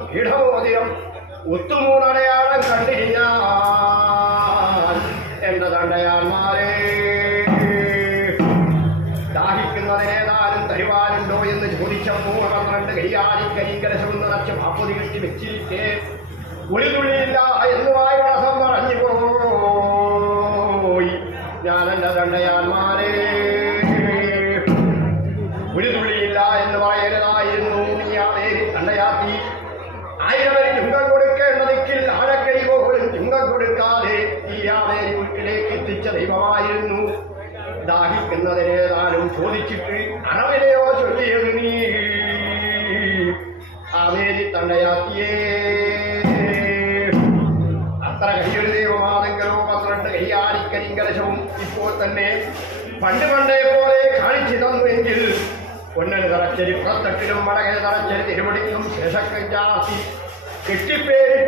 പീഠമോദിരം ഒത്തുമൂന്നടയാളം കണ്ടിരിഞ്ഞാൽ എന്റെ തണ്ടയാന്മാരെ ദാഹിക്കുന്നതിനേതാനും തരുവാനുണ്ടോ എന്ന് ചോദിച്ചപ്പോൾ പന്ത്രണ്ട് കൈയാടി കരിങ്കരശമെന്ന് നിറച്ച് മാപ്പുതി കെട്ടി വെച്ചിരിക്കെ. കുളിതുള്ളിയില്ല എന്ന് വായുടസം പറഞ്ഞു പോയി. ഞാൻ എന്റെ തണ്ടയാന്മാരെ ഒരു തുള്ളിയില്ല എന്ന് പറയരുതായിരുന്നു നീ ആ നേരി തണ്ടയാത്തി നേരി വീട്ടിലേക്ക് എത്തിച്ച ദൈവമായിരുന്നു. ദാഹിക്കുന്നതിനേതാനും ചോദിച്ചിട്ട് അറവിലെയോ ചൊല്ലിയത് നീ? അവേരി തണ്ടയാക്കിയേ. അത്ര കയ്യൊരു ദൈവമാണെങ്കിലോ പന്ത്രണ്ട് കയ്യാടിക്കലിംഗലശവും ഇപ്പോൾ തന്നെ പണ്ട് പണ്ടേ പോലെ കാണിച്ചു തന്നുവെങ്കിൽ പൊന്നൻ തറച്ചരി പുറത്തട്ടിലും വടകെ തറച്ചരി തിരുമണിക്കും ശേഷക്കഞ്ചാർത്തി കെട്ടിപ്പേര്